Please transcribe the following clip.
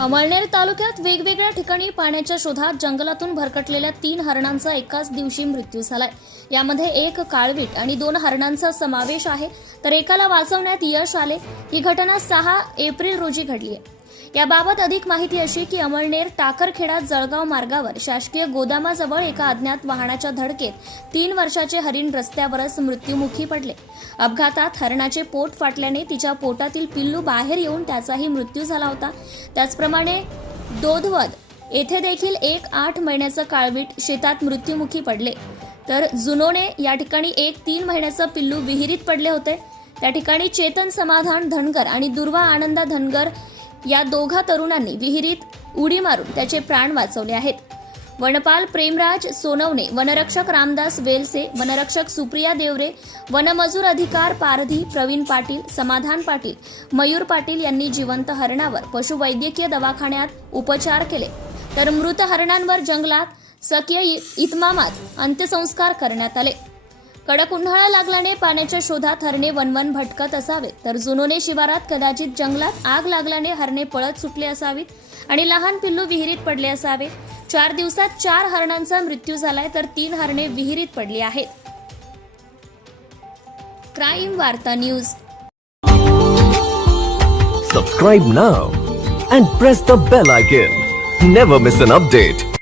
अमळनेर तालुक्यात वेगवेगळ्या ठिकाणी पाण्याच्या शोधात जंगलातून भरकटलेल्या तीन हरणांचा एकाच दिवशी मृत्यू झालाय. यामध्ये एक काळवीट आणि दोन हरणांचा समावेश आहे तर एकाला वाचवण्यात यश आले. ही घटना सहा एप्रिल रोजी घडली आहे. याबाबत अधिक माहिती अशी की अमळनेर टाकरखेडा जळगाव मार्गावर शासकीय गोदामाजवळ एका अज्ञात वाहनाच्या धडकेत तीन वर्षाचे हरिण रस्त्यावरच मृत्युमुखी पडले. अपघातात हरणाचे पोट फाटल्याने तिच्या पोटातील पिल्लू बाहेर येऊन त्याचाही मृत्यू झाला होता. त्याचप्रमाणे दोधवद येथे देखील एक आठ महिन्याचं काळवीट शेतात मृत्युमुखी पडले. तर जुनोने या ठिकाणी एक तीन महिन्याचं पिल्लू विहिरीत पडले होते. त्या ठिकाणी चेतन समाधान धनगर आणि दुर्वा आनंदा धनगर या दोघा तरुणांनी विहिरीत उडी मारून त्याचे प्राण वाचवले आहेत. वनपाल प्रेमराज सोनवणे वनरक्षक रामदास वेलसे वनरक्षक सुप्रिया देवरे वनमजूर अधिकार पारधी प्रवीण पाटील समाधान पाटील मयूर पाटील यांनी जिवंत हरणावर पशुवैद्यकीय दवाखान्यात उपचार केले. तर मृत हरणांवर जंगलात सकिय इ- इतमामात अंत्यसंस्कार करण्यात आले. कडक उन्हाळा लागल्याने पाण्याच्या शोधात हरणे वनवन भटकत असावेत तर जुनोने शिवारात कदाचित जंगलात आग लागल्याने हरणे पळत सुटले असावीत आणि लहान पिल्लू विहिरीत पडले असावे. चार दिवसात चार हरणांचा मृत्यू झालाय तर तीन हरणे विहिरीत पडली आहेत. क्राईम वार्ता news. Subscribe now and press the bell icon never miss an update